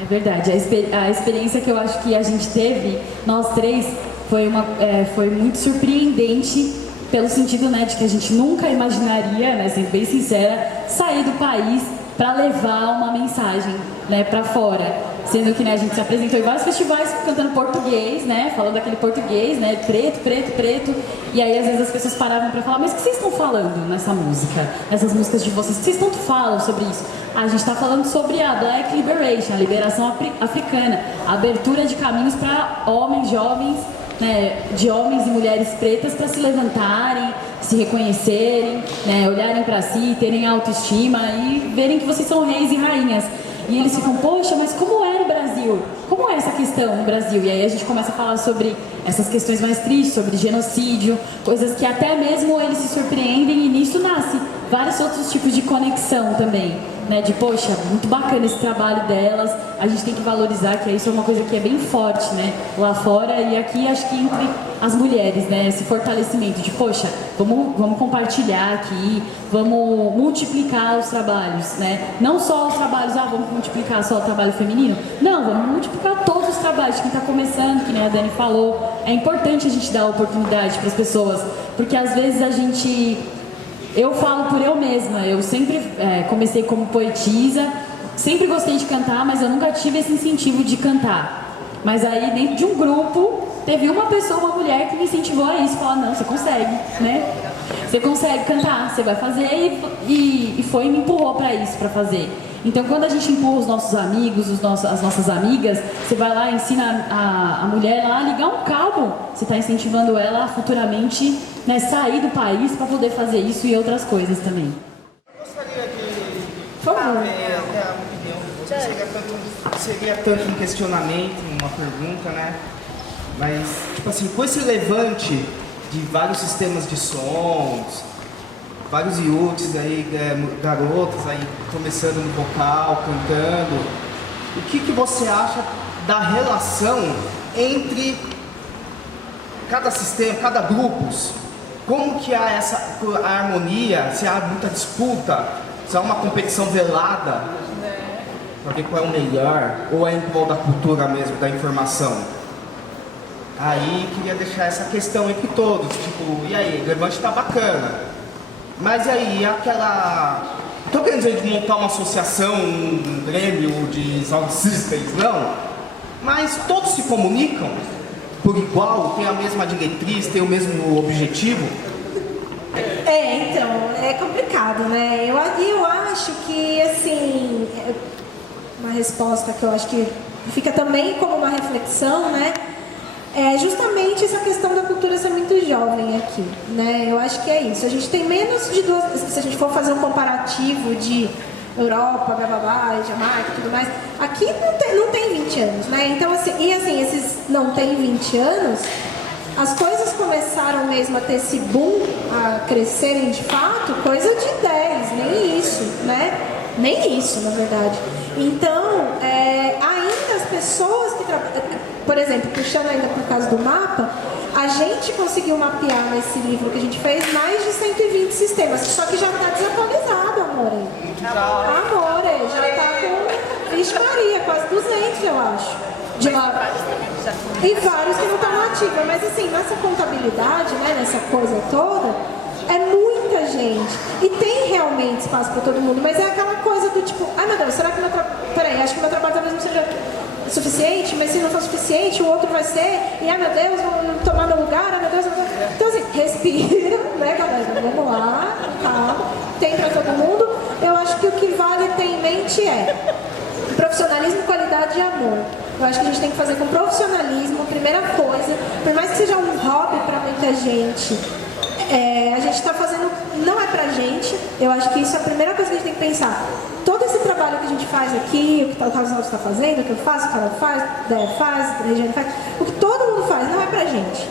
É verdade, a experiência que eu acho que a gente teve, nós três, foi muito surpreendente, pelo sentido, né, de que a gente nunca imaginaria, né, sendo bem sincera, sair do país para levar uma mensagem, né, para fora. sendo que, né, a gente se apresentou em vários festivais cantando português, né, falando aquele português, né, preto, preto, preto, e aí às vezes as pessoas paravam pra falar, mas o que vocês estão falando nessa música, nessas músicas de vocês, o que vocês tanto falam sobre isso? A gente está falando sobre a Black Liberation, a liberação africana, a abertura de caminhos para homens, jovens, né, de homens e mulheres pretas para se levantarem, se reconhecerem, né, olharem para si, terem autoestima e verem que vocês são reis e rainhas. E eles ficam, poxa, mas como é no Brasil? Como é essa questão no Brasil? E aí a gente começa a falar sobre essas questões mais tristes, sobre genocídio, coisas que até mesmo eles se surpreendem e nisso nasce vários outros tipos de conexão também. Né, de, poxa, muito bacana esse trabalho delas, a gente tem que valorizar que isso é uma coisa que é bem forte, né, lá fora e aqui acho que entre as mulheres, né, esse fortalecimento de, poxa, vamos compartilhar aqui, vamos multiplicar os trabalhos, né, não só os trabalhos, vamos multiplicar só o trabalho feminino, não, vamos multiplicar todos os trabalhos, quem está começando, que nem a Dani falou, é importante a gente dar oportunidade para as pessoas, porque às vezes eu falo por eu mesma, eu sempre comecei como poetisa, sempre gostei de cantar, mas eu nunca tive esse incentivo de cantar. Mas aí dentro de um grupo, teve uma pessoa, uma mulher que me incentivou a isso, falar, não, você consegue, né? Você consegue cantar, você vai fazer e foi e me empurrou para isso, para fazer. Então quando a gente empurra os nossos amigos, as nossas amigas, você vai lá e ensina a mulher lá a ligar um cabo, você está incentivando ela a futuramente, né, sair do país para poder fazer isso e outras coisas também. Eu gostaria de saber até a opinião, seria tanto um questionamento, uma pergunta, né? Mas, tipo assim, com esse levante de vários sistemas de sons, vários iutes aí, garotas aí começando no vocal, cantando, o que você acha da relação entre cada sistema, cada grupo? Como que há a harmonia, se há muita disputa, se há uma competição velada para ver qual é o melhor, ou é em prol da cultura mesmo, da informação? Aí queria deixar essa questão entre todos, tipo, e aí, o levante tá bacana, mas e aí, aquela... Tô querendo dizer de montar uma associação, um grêmio de sound systems, não, mas todos se comunicam por igual, tem a mesma diretriz, tem o mesmo objetivo? Então, é complicado, né? Eu acho que, assim, uma resposta que eu acho que fica também como uma reflexão, né? É justamente essa questão da cultura ser muito jovem aqui, né? Eu acho que é isso. A gente tem menos de se a gente for fazer um comparativo de Europa, blá blá blá, Jamaica e tudo mais, aqui não tem 20 anos, né? Então, assim, esses não tem 20 anos, as coisas começaram mesmo a ter esse boom, a crescerem de fato, coisa de 10, nem isso, né? Nem isso, na verdade. Então, ainda as pessoas que trabalham, por exemplo, puxando ainda por causa do mapa, a gente conseguiu mapear nesse livro que a gente fez mais de 120 sistemas, só que já está desatualizado, amor. Amor, já está com, vixe Maria, quase 200, eu acho. De lá. E vários que não estão ativos, mas assim, nessa contabilidade, né, nessa coisa toda, é muita gente. E tem realmente espaço para todo mundo, mas é aquela coisa do tipo, ai meu Deus, será que meu trabalho... Peraí, acho que meu trabalho talvez não seja suficiente, mas se não for suficiente, o outro vai ser, e ai meu Deus, vou tomar meu lugar, ai meu Deus, então assim, respira, né galera, vamos lá, calma, tem para todo mundo. Eu acho que o que vale ter em mente é profissionalismo, qualidade e amor. Eu acho que a gente tem que fazer com profissionalismo, primeira coisa, por mais que seja um hobby para muita gente, a gente está fazendo, não é pra gente, eu acho que isso é a primeira coisa que a gente tem que pensar. Todo esse trabalho que a gente faz aqui, o que o Carlos Alves está fazendo, o que eu faço, o Carol faz, o Dé faz, a Regiane faz, o que todo mundo faz, não é pra gente.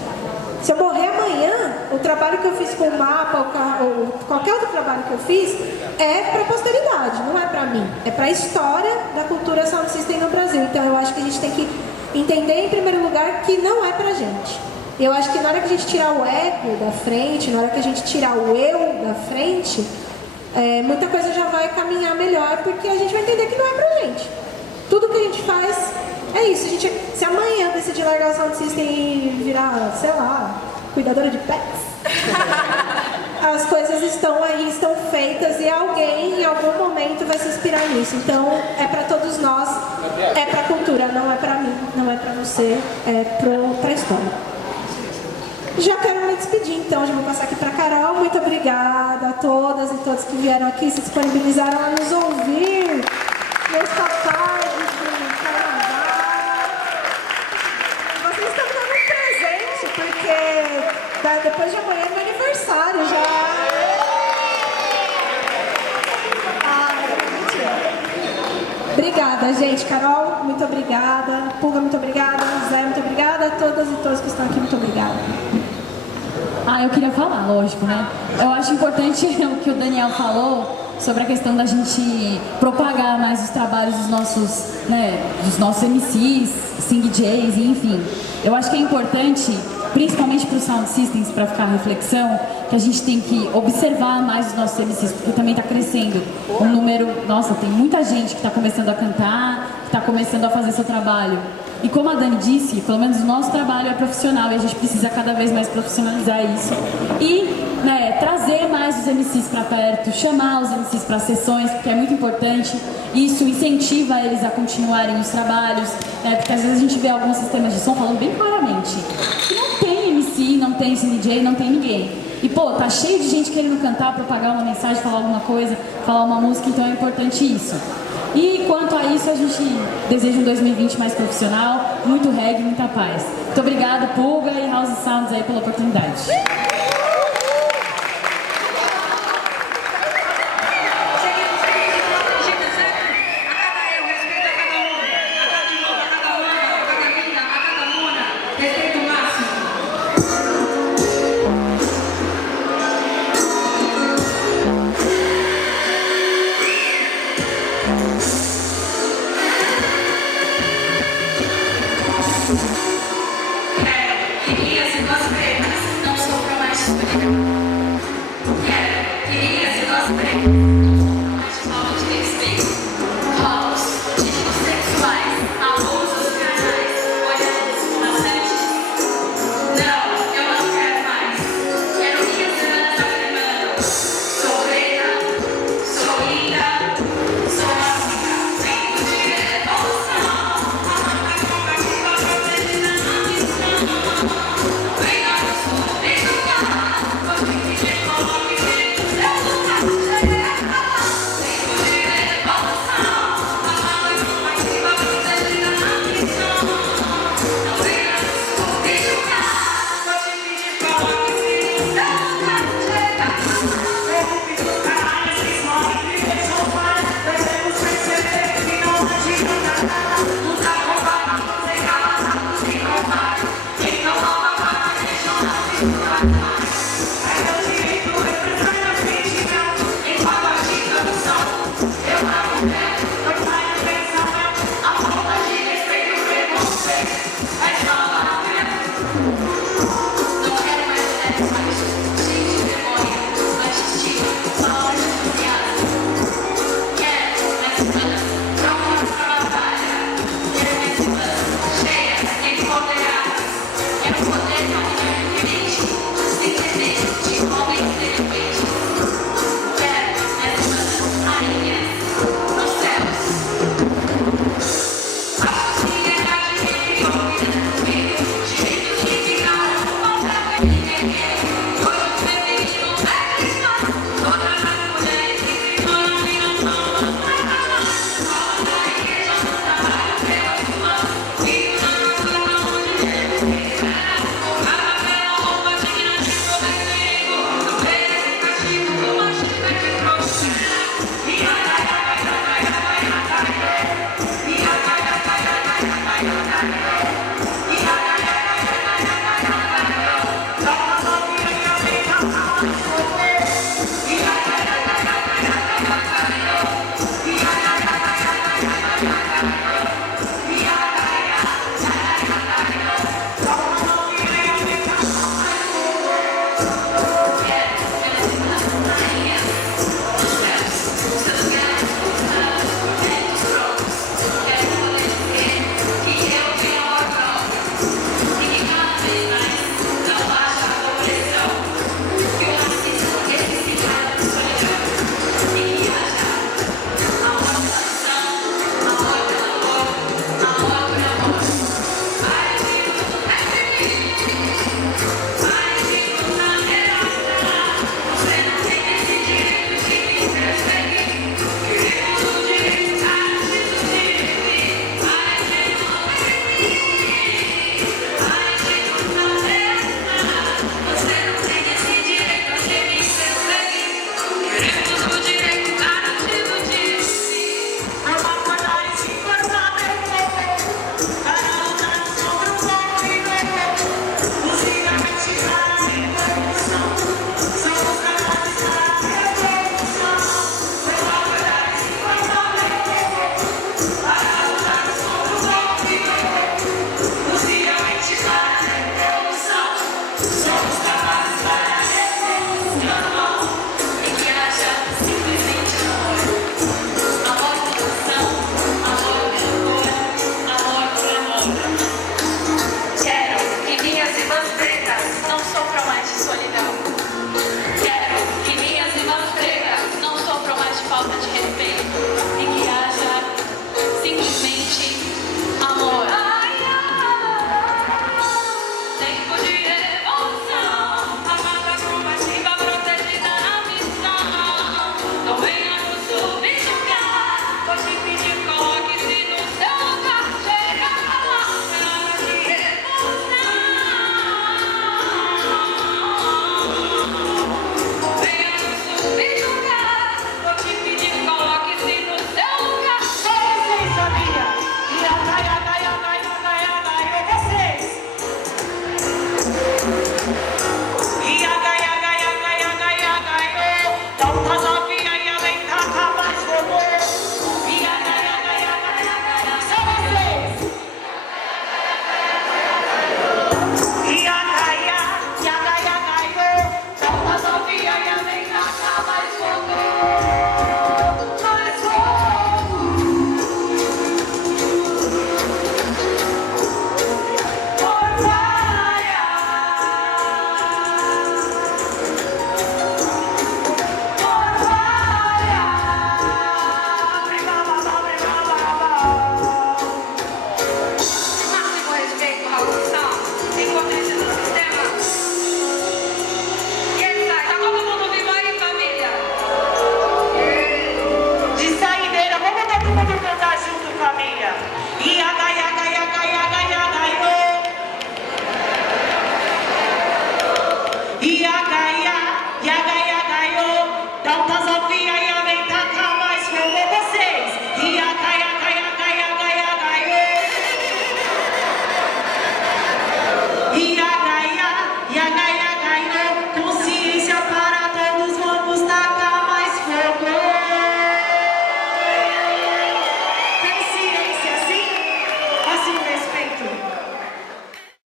Se eu morrer amanhã, o trabalho que eu fiz com o mapa, ou qualquer outro trabalho que eu fiz, é para a posteridade, não é para mim. É para a história da cultura sound system no Brasil. Então eu acho que a gente tem que entender, em primeiro lugar, que não é para gente. Eu acho que na hora que a gente tirar o ego da frente, na hora que a gente tirar o eu da frente, muita coisa já vai caminhar melhor, porque a gente vai entender que não é pra gente. Tudo que a gente faz é isso. Se amanhã decidir largar o sound system e virar, sei lá, cuidadora de pets, as coisas estão aí, estão feitas. perfeitas e alguém, em algum momento, vai se inspirar nisso. Então, é para todos nós, é para a cultura, não é para mim, não é para você, é para a história. Já quero me despedir, então, já vou passar aqui para a Carol. Muito obrigada a todas e todos que vieram aqui, se disponibilizaram a nos ouvir. Meus papais do carnaval. Vocês estão dando um presente, porque depois de amanhã é meu aniversário já. Obrigada, gente. Carol, muito obrigada. Pulga, muito obrigada. Zé, muito obrigada. A todas e todos que estão aqui, muito obrigada. Eu queria falar, lógico, né? Eu acho importante o que o Daniel falou sobre a questão da gente propagar mais os trabalhos dos nossos MCs, Sing DJs, enfim. Eu acho que é importante, principalmente para os Sound Systems, para ficar a reflexão, que a gente tem que observar mais os nossos MCs, porque também está crescendo um número. Nossa, tem muita gente que está começando a cantar, que está começando a fazer seu trabalho. E como a Dani disse, pelo menos o nosso trabalho é profissional e a gente precisa cada vez mais profissionalizar isso. E trazer mais os MCs para perto, chamar os MCs para sessões, porque é muito importante. Isso incentiva eles a continuarem os trabalhos, porque às vezes a gente vê alguns sistemas de som falando bem claramente que não tem MC, não tem DJ, não tem ninguém. E tá cheio de gente querendo cantar, propagar uma mensagem, falar alguma coisa, falar uma música, então é importante isso. E quanto a isso, a gente deseja um 2020 mais profissional, muito reggae, muita paz. Muito obrigada, Pulga e House Sounds aí pela oportunidade. Queria ser duas pernas, não sou pra mais. Queria ser duas pernas.